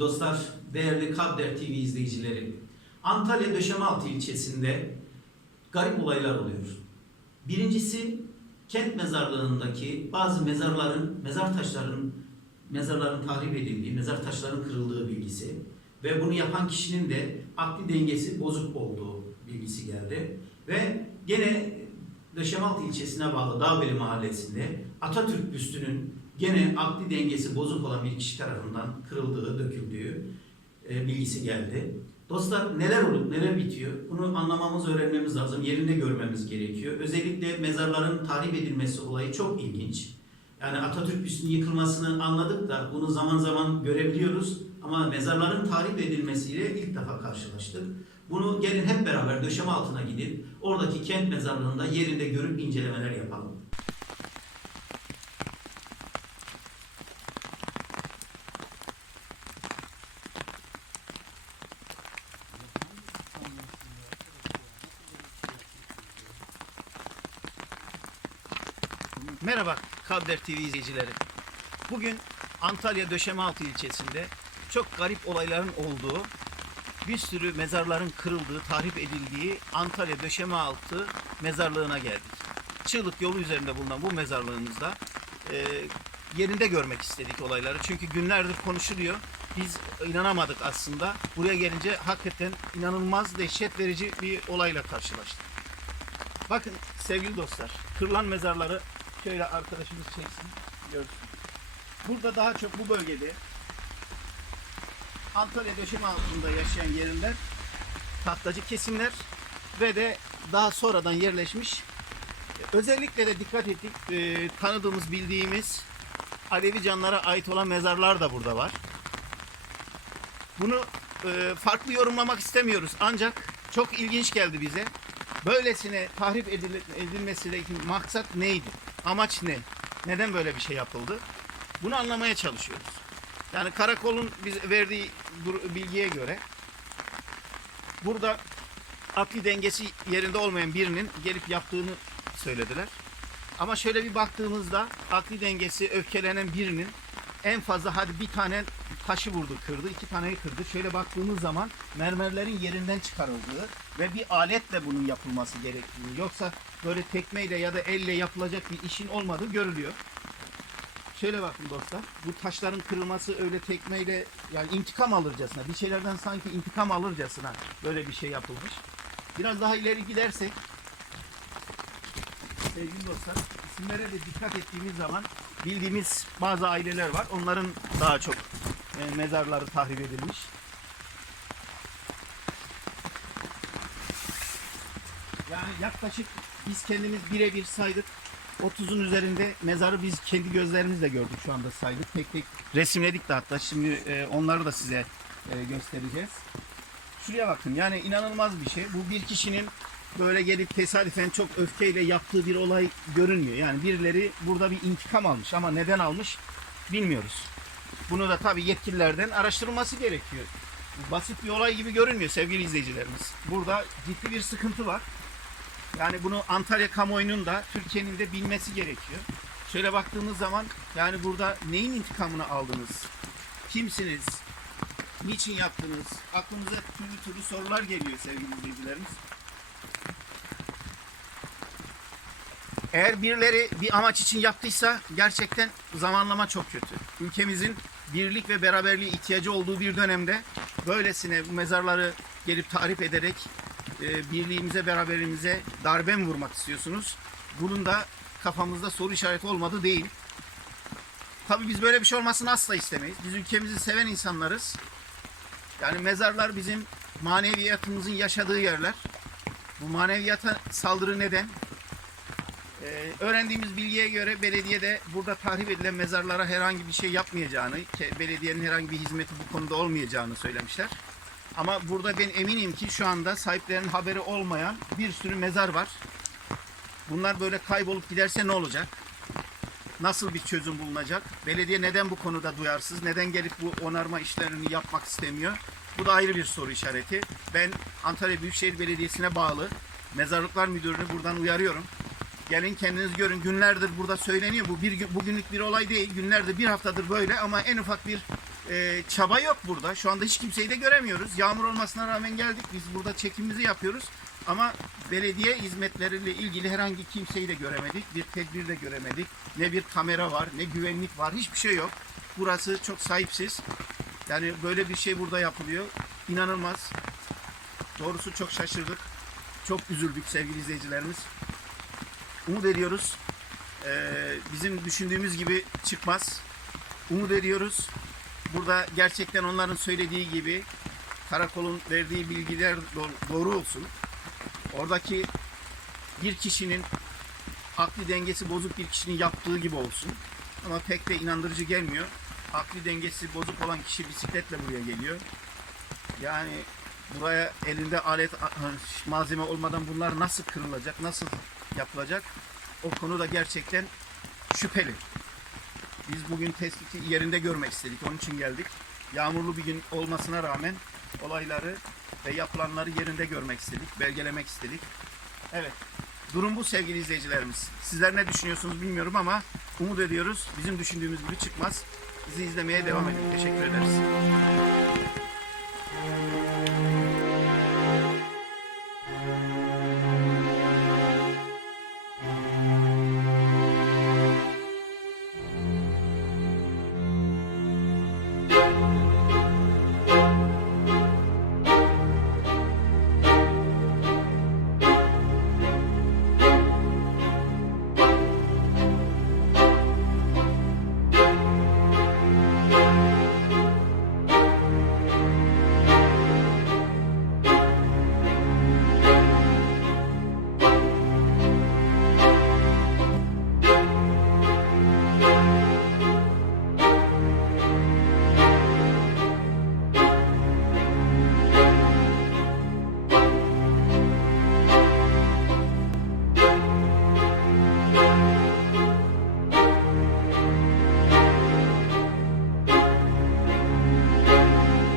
dostlar, değerli Kabder TV izleyicileri. Antalya Döşemealtı ilçesinde garip olaylar oluyor. Birincisi kent mezarlığındaki bazı mezarların, mezar taşların, mezarların tahrip edildiği, mezar taşların kırıldığı bilgisi ve bunu yapan kişinin de akli dengesi bozuk olduğu bilgisi geldi. Ve gene Döşemealtı ilçesine bağlı Dağbeli mahallesinde Atatürk büstünün gene akli dengesi bozuk olan bir kişi tarafından kırıldığı, döküldüğü e, bilgisi geldi. Dostlar neler olup neler bitiyor bunu anlamamız, öğrenmemiz lazım. Yerinde görmemiz gerekiyor. Özellikle mezarların tahrip edilmesi olayı çok ilginç. Yani Atatürk büstünün yıkılmasını anladık da bunu zaman zaman görebiliyoruz. Ama mezarların tahrip edilmesiyle ilk defa karşılaştık. Bunu gelin hep beraber döşeme altına gidip oradaki kent mezarlığında yerinde görüp incelemeler yapalım. Merhaba Kabder TV izleyicileri. Bugün Antalya Döşemealtı ilçesinde çok garip olayların olduğu, bir sürü mezarların kırıldığı, tahrip edildiği Antalya Döşemealtı mezarlığına geldik. Çığlık yolu üzerinde bulunan bu mezarlığımızda e, yerinde görmek istedik olayları. Çünkü günlerdir konuşuluyor. Biz inanamadık aslında. Buraya gelince hakikaten inanılmaz dehşet verici bir olayla karşılaştık. Bakın sevgili dostlar, kırılan mezarları şöyle arkadaşımız çeksin, görsün. Burada daha çok bu bölgede Antalya döşeme altında yaşayan yerliler tahtacı kesimler ve de daha sonradan yerleşmiş özellikle de dikkat ettik e, tanıdığımız bildiğimiz Alevi canlara ait olan mezarlar da burada var. Bunu e, farklı yorumlamak istemiyoruz ancak çok ilginç geldi bize. Böylesine tahrip edil- edilmesindeki maksat neydi? Amaç ne? Neden böyle bir şey yapıldı? Bunu anlamaya çalışıyoruz. Yani karakolun biz verdiği bilgiye göre burada akli dengesi yerinde olmayan birinin gelip yaptığını söylediler. Ama şöyle bir baktığımızda akli dengesi öfkelenen birinin en fazla hadi bir tane taşı vurdu kırdı, iki taneyi kırdı. Şöyle baktığımız zaman mermerlerin yerinden çıkarıldığı ve bir aletle bunun yapılması gerektiğini yoksa böyle tekmeyle ya da elle yapılacak bir işin olmadığı görülüyor. Şöyle bakın dostlar. Bu taşların kırılması öyle tekmeyle yani intikam alırcasına, bir şeylerden sanki intikam alırcasına böyle bir şey yapılmış. Biraz daha ileri gidersek sevgili dostlar isimlere de dikkat ettiğimiz zaman bildiğimiz bazı aileler var. Onların daha çok e, mezarları tahrip edilmiş. Yaklaşık biz kendimiz birebir saydık. 30'un üzerinde mezarı biz kendi gözlerimizle gördük şu anda saydık. Tek tek resimledik de hatta şimdi e, onları da size e, göstereceğiz. Şuraya bakın yani inanılmaz bir şey. Bu bir kişinin böyle gelip tesadüfen çok öfkeyle yaptığı bir olay görünmüyor. Yani birileri burada bir intikam almış ama neden almış bilmiyoruz. Bunu da tabii yetkililerden araştırılması gerekiyor. Basit bir olay gibi görünmüyor sevgili izleyicilerimiz. Burada ciddi bir sıkıntı var. Yani bunu Antalya kamuoyunun da Türkiye'nin de bilmesi gerekiyor. Şöyle baktığımız zaman yani burada neyin intikamını aldınız? Kimsiniz? Niçin yaptınız? Aklımıza türlü türlü sorular geliyor sevgili izleyicilerimiz. Eğer birileri bir amaç için yaptıysa gerçekten zamanlama çok kötü. Ülkemizin birlik ve beraberliğe ihtiyacı olduğu bir dönemde böylesine mezarları gelip tarif ederek e, birliğimize, beraberliğimize darbe mi vurmak istiyorsunuz? Bunun da kafamızda soru işareti olmadı değil. Tabii biz böyle bir şey olmasını asla istemeyiz. Biz ülkemizi seven insanlarız. Yani mezarlar bizim maneviyatımızın yaşadığı yerler. Bu maneviyata saldırı neden? Ee, öğrendiğimiz bilgiye göre belediyede burada tahrip edilen mezarlara herhangi bir şey yapmayacağını, belediyenin herhangi bir hizmeti bu konuda olmayacağını söylemişler. Ama burada ben eminim ki şu anda sahiplerinin haberi olmayan bir sürü mezar var. Bunlar böyle kaybolup giderse ne olacak? Nasıl bir çözüm bulunacak? Belediye neden bu konuda duyarsız? Neden gelip bu onarma işlerini yapmak istemiyor? Bu da ayrı bir soru işareti. Ben Antalya Büyükşehir Belediyesi'ne bağlı Mezarlıklar Müdürünü buradan uyarıyorum. Gelin kendiniz görün. Günlerdir burada söyleniyor. Bu bir gün- bugünlük bir olay değil. Günlerdir bir haftadır böyle ama en ufak bir e, çaba yok burada. Şu anda hiç kimseyi de göremiyoruz. Yağmur olmasına rağmen geldik. Biz burada çekimimizi yapıyoruz. Ama belediye hizmetleriyle ilgili herhangi kimseyi de göremedik. Bir tedbir de göremedik. Ne bir kamera var, ne güvenlik var. Hiçbir şey yok. Burası çok sahipsiz. Yani böyle bir şey burada yapılıyor. İnanılmaz. Doğrusu çok şaşırdık. Çok üzüldük sevgili izleyicilerimiz. Umut ediyoruz. Ee, bizim düşündüğümüz gibi çıkmaz. Umut ediyoruz. Burada gerçekten onların söylediği gibi karakolun verdiği bilgiler do- doğru olsun. Oradaki bir kişinin akli dengesi bozuk bir kişinin yaptığı gibi olsun. Ama pek de inandırıcı gelmiyor. Akli dengesi bozuk olan kişi bisikletle buraya geliyor. Yani buraya elinde alet malzeme olmadan bunlar nasıl kırılacak, nasıl yapılacak? O konuda gerçekten şüpheli. Biz bugün tespiti yerinde görmek istedik. Onun için geldik. Yağmurlu bir gün olmasına rağmen olayları ve yapılanları yerinde görmek istedik. Belgelemek istedik. Evet. Durum bu sevgili izleyicilerimiz. Sizler ne düşünüyorsunuz bilmiyorum ama umut ediyoruz. Bizim düşündüğümüz gibi çıkmaz. Bizi izlemeye devam edin. Teşekkür ederiz.